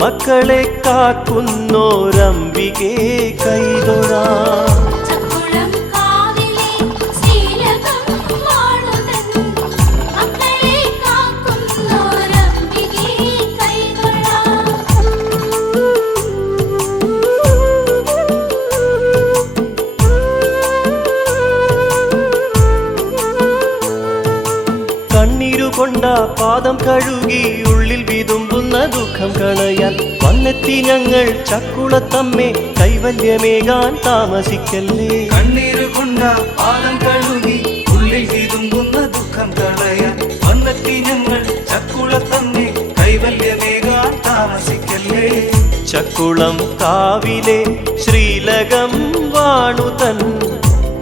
മക്കളെ കാക്കുന്നോരംബികേ കൈതൊഴാം. കണ്ണീരുകൊണ്ട പാദം കഴുകി ഉള്ളിൽ വിതുമ്പുന്ന ദുഃഖം കളയാൻ വന്നെത്തി ഞങ്ങൾ ചക്കുളത്തമ്മേ കൈവല്യമേകാൻ താമസിക്കല്ലേ. കണ്ണീരുകൊണ്ട പാദം കഴുകി ഉള്ളിൽ വിതുമ്പുന്ന ദുഃഖം കളയാൻ വന്നെത്തി ഞങ്ങൾ ചക്കുളത്തമ്മേ കൈവല്യമേകാൻ താമസിക്കല്ലേ. ചക്കുളം കാവിലെ ശ്രീലകം വാണുതൻ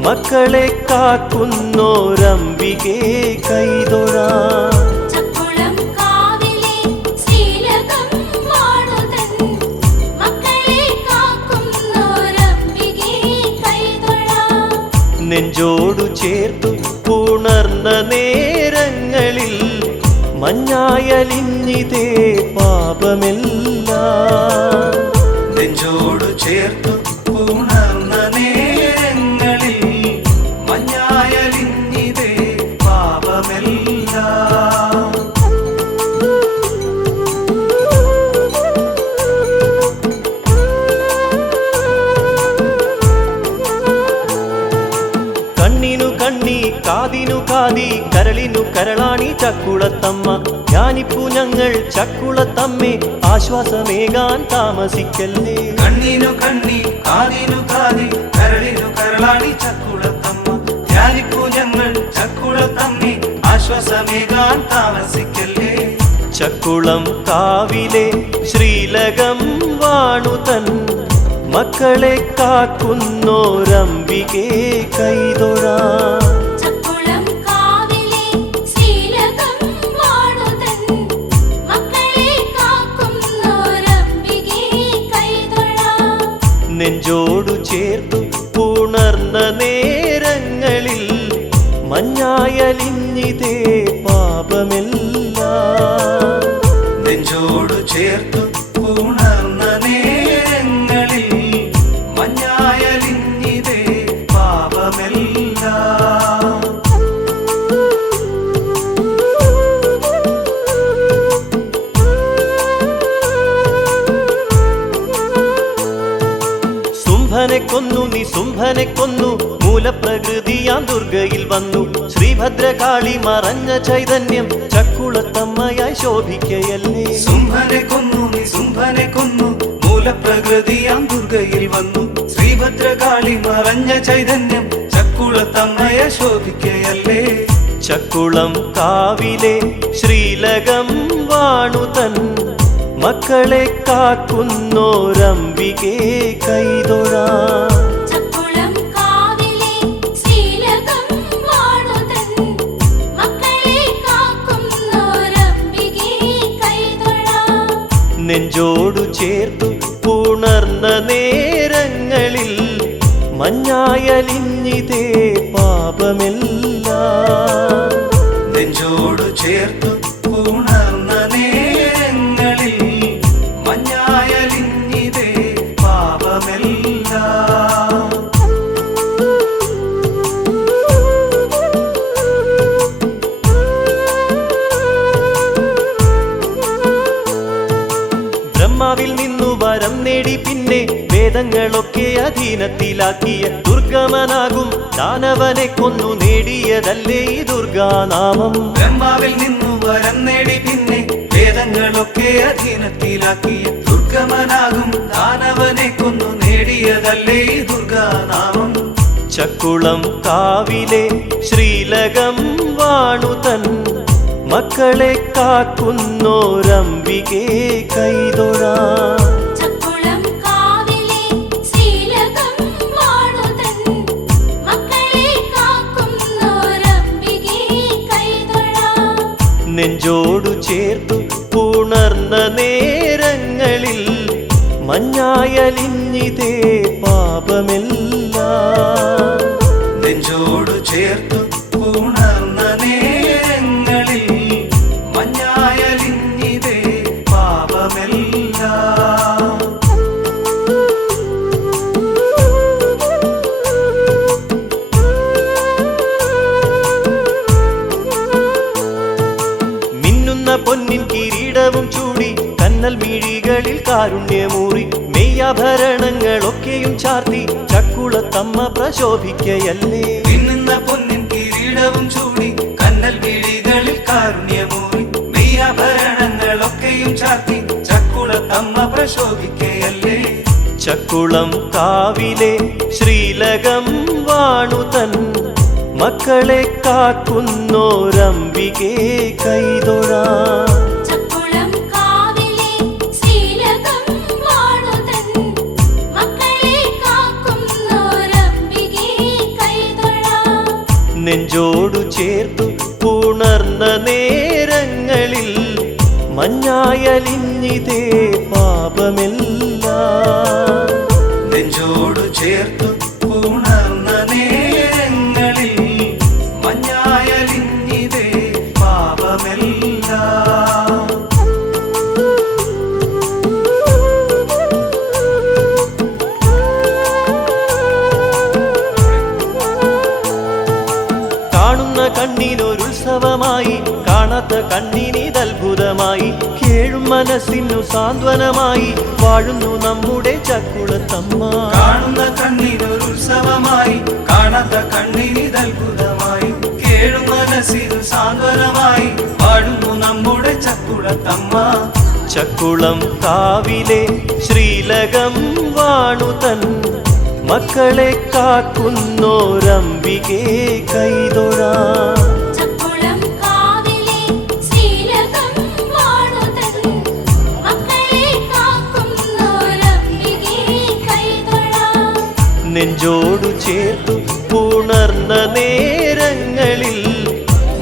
മക്കളെ കാക്കുന്നോരംബികേ കൈതൊഴാം. നെഞ്ചോടു ചേർത്തു പുണർന്ന നേരങ്ങളിൽ മഞ്ഞായലിഞ്ഞിതേ പാപമെല്ലാം. നെഞ്ചോടു ചേർത്തു പുണർന്ന നേരങ്ങളിൽ മഞ്ഞായലിഞ്ഞിതേ പാപമെല്ലാം. കണ്ണിനു കണ്ണി കാതിനു കാതി കരളിനു കരളാണി ചക്കുളത്തമ്മ. ധ്യാനിപ്പു ഞങ്ങൾ ചക്കുളത്തമ്മേ ആശ്വാസമേകാൻ താമസിക്കല്ലേ. കണ്ണിനു കണ്ണി കാതിനു കാതി കരളിനു കരളാണി ചക്കുളത്തമ്മ. ധ്യാനിപ്പു ഞങ്ങൾ ചക്കുളത്തമ്മേ ആശ്വാസമേകാൻ താമസിക്കല്ലേ. ചക്കുളം കാവിലെ ശ്രീലകം വാണുതൻ മക്കളെ കാക്കുന്നോരംബികേ കൈതൊഴാം. നെഞ്ചോടു ചേർത്തു പുണർന്ന നേരങ്ങളിൽ മഞ്ഞായലിഞ്ഞിതേ പാപമെല്ലാം. നെഞ്ചോടു ചേർത്തു പുണർന്ന നേരങ്ങളിൽ മഞ്ഞായലിഞ്ഞിതേ പാപമെല്ലാം. സുംഭനെ കൊന്നു നീ സുംഭനെ കൊന്നു മൂലപ്രകൃതിയാം ദുർഗയിൽ വന്നു. ശ്രീഭദ്രകാളി മറഞ്ഞ ചൈതന്യം ചക്കുളത്തമ്മയായി ശോഭിക്കയല്ലേ. സുംഭനെ കൊന്നു നീ സുംഭനെ കൊന്നു മൂലപ്രകൃതിയാം ദുർഗയിൽ വന്നു. ശ്രീഭദ്രകാളി മറഞ്ഞ ചൈതന്യം ചക്കുളത്തമ്മയ ശോഭിക്കയല്ലേ. ചക്കുളം കാവിലെ ശ്രീലകം വാണുതൻ മക്കളെ കാക്കുന്നോരംബികേ കൈതൊഴാം. നെഞ്ചോടു ചേർത്തു പുണർന്ന നേരങ്ങളിൽ മഞ്ഞായലിഞ്ഞിതേ പാപമെല്ലാം. നെഞ്ചോടു ചേർത്തു പുണർന്ന നേരങ്ങളിൽ മഞ്ഞായലിഞ്ഞിതേ പാപമെല്ലാം. ബ്രഹ്മാവിൽ നിന്നു വരം നേടി പിന്നെ വേദങ്ങളൊക്കെ അധീനത്തിലാക്കിയ ദുർഗമനാകും ദാനവനെ കൊന്നു നേടിയതല്ലേ ഈ ദുർഗാനാമം. ബ്രഹ്മാവിൽ നിന്നു വരം നേടി പിന്നെ വേദങ്ങളൊക്കെ അധീനത്തിലാക്കിയ ദുർഗമനാകും ദാനവനെ കൊന്നു നേടിയതല്ലേ ഈ ദുർഗാനാമം. ചക്കുളം കാവിലെ ശ്രീലകം വാണുതൻ മക്കളെ കാക്കുന്നോരംബികേ കൈതൊഴാം. നെഞ്ചോടു ചേർത്തു പുണർന്ന നേരങ്ങളിൽ മഞ്ഞായലിഞ്ഞിതേ പാപമെല്ലാം. നെഞ്ചോടു ചേർത്തു പുണർന്ന നേരങ്ങളിൽ മഞ്ഞായലിഞ്ഞിതേ പാപമെല്ലാം. കന്നൽ മിഴികളിൽ കാരുണ്യമൂറി മെയ്യാഭരണങ്ങളൊക്കെയും ചാർത്തി ചക്കുളത്തമ്മ പ്രശോഭിക്കയല്ലേ. മിന്നുന്ന പൊന്നിൻ കിരീടവും ചൂടി കന്നൽ മിഴികളിൽ കാരുണ്യമൂറി മെയ്യാഭരണങ്ങളൊക്കെയും ചാർത്തി ചക്കുളത്തമ്മ പ്രശോഭിക്കയല്ലേ. ചക്കുളം കാവിലെ ശ്രീലകം വാണുതൻ മക്കളെ കാക്കുന്നോരംബികേ കൈതൊഴാം. ചക്കുളം കാവിലെ ശ്രീലകം വാണുതൻ മക്കളെ കാക്കുന്നോരംബികേ കൈതൊഴാം. നെഞ്ചോടു ചേർത്തു പുണർന്ന നേരങ്ങളിൽ മഞ്ഞായലിഞ്ഞിതേ പാപമെല്ലാം. നെഞ്ചോടു ചേർത്തു ഉണർന്ന നേരങ്ങളിൽ മഞ്ഞായലിഞ്ഞിതേ പാപമെല്ലാം. കാണുന്ന കണ്ണിനൊരുത്സവമായി കാണാത്ത കണ്ണിനിതത്ഭുതമായി കേഴും മനസ്സിനു സാന്ത്വനമായി വാഴുന്നു നമ്മുടെ ചക്കുളത്തമ്മ. കാണുന്ന കണ്ണിനൊരുത്സവമായി കാണാത്ത കണ്ണിനിതത്ഭുതമായി കേഴും മനസ്സിന് സാന്ത്വനമായി വാഴുന്നു നമ്മുടെ ചക്കുളത്തമ്മ. ചക്കുളം കാവിലെ ശ്രീലകം വാണുതൻ മക്കളെ കാക്കുന്നോരംബികേ കൈതൊഴാം. ചക്കുളം കാവിലെ ശ്രീലകം വാണുതൻ മക്കളെ കാക്കുന്നോരംബികേ കൈതൊഴാം. നെഞ്ചോടു ചേർത്തു പുണർന്ന നേരങ്ങളിൽ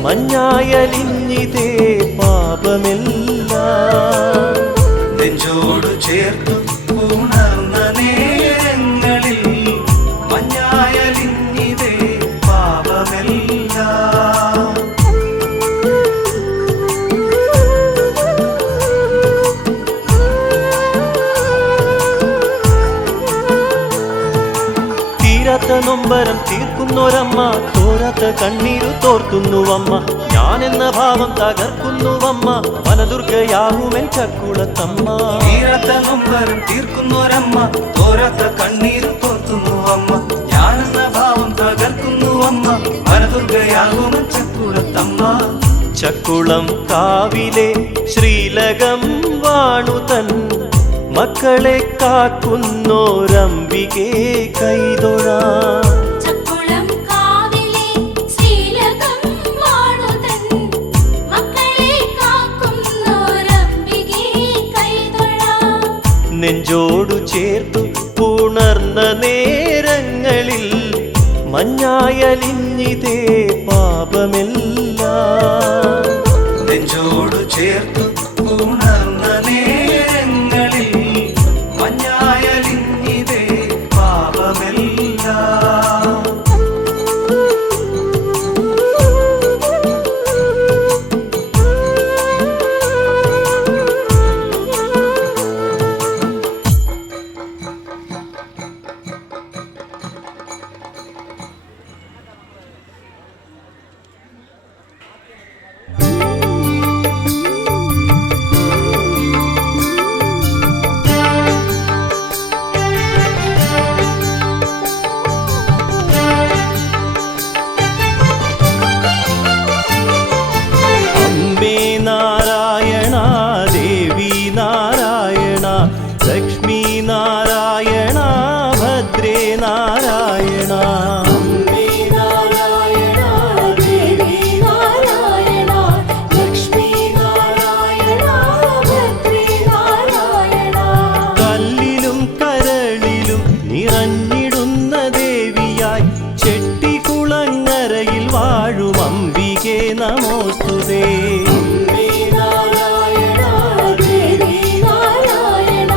മഞ്ഞായലിഞ്ഞിതേ പാപമെല്ലാം. നെഞ്ചോടു ചേർത്തു ഉണർന്ന നേരങ്ങളിൽ മഞ്ഞായലിഞ്ഞിതേ പാപമെല്ലാം. തീരാത്ത നൊമ്പരം തീർക്കുന്നൊരമ്മ തോരാത്ത കണ്ണീരു തോർത്തുന്നുവമ്മ. ഞാനെന്ന ഭാവം തകർക്കുന്നുവമ്മ വനദുർഗയാവുമെൻ ചക്കുളത്തമ്മ. തീരാത്ത നൊമ്പരം തീർക്കുന്നൊരമ്മ തോരാത്ത കണ്ണീര് തോർത്തുന്നുവമ്മ. ഞാനെന്ന ഭാവം തകർക്കുന്നുവമ്മ വനദുർഗയാകും ചക്കുളത്തമ്മ. ചക്കുളം കാവിലെ ശ്രീലകം വാണുതൻ മക്കളെ കാക്കുന്നോരംബികേ കൈതൊഴാം. ചക്കുളം കാവിലെ ശ്രീലകം വാണുതൻ മക്കളെ കാക്കുന്നോരംബികേ കൈതൊഴാം. നെഞ്ചോടു ചേർത്തു പുണർന്ന നേരങ്ങളിൽ മഞ്ഞായലിഞ്ഞിതേ പാപമെല്ലാം. നെഞ്ചോടു ചേർത്തു ഉണർന്ന നേരങ്ങളിൽ മഞ്ഞായലിഞ്ഞിതേ പാപമെല്ലാം. അമ്മേ നാരായണ ദേവി നാരായണ ലക്ഷ്മി നാരായണ ഭദ്രേ നാരായണ. അമ്മേ നാരായണ ദേവി നാരായണ ലക്ഷ്മി നാരായണ ഭദ്രേ നാരായണ. കല്ലിലും കരളിലും നിറഞ്ഞിടുന്ന ദേവിയായി ചെട്ടികുളങ്ങരയിൽ വാഴും അംബികേ നമോസ്തുതേ. അമ്മേ നാരായണ ദേവി നാരായണ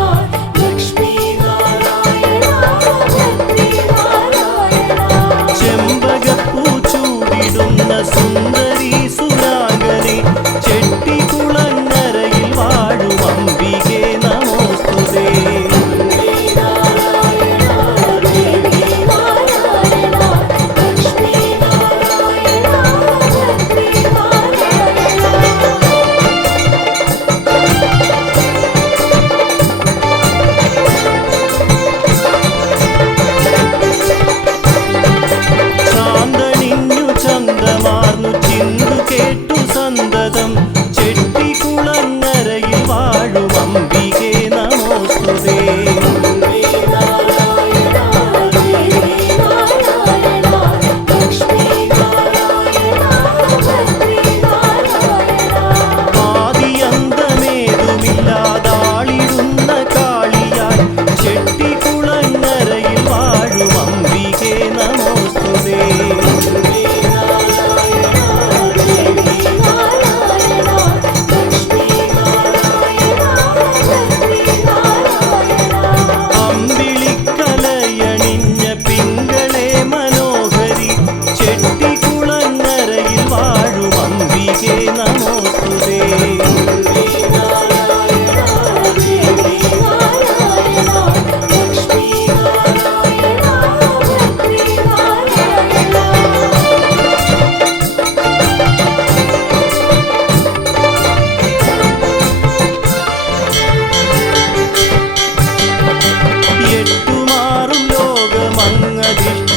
അധിഷ്ഠ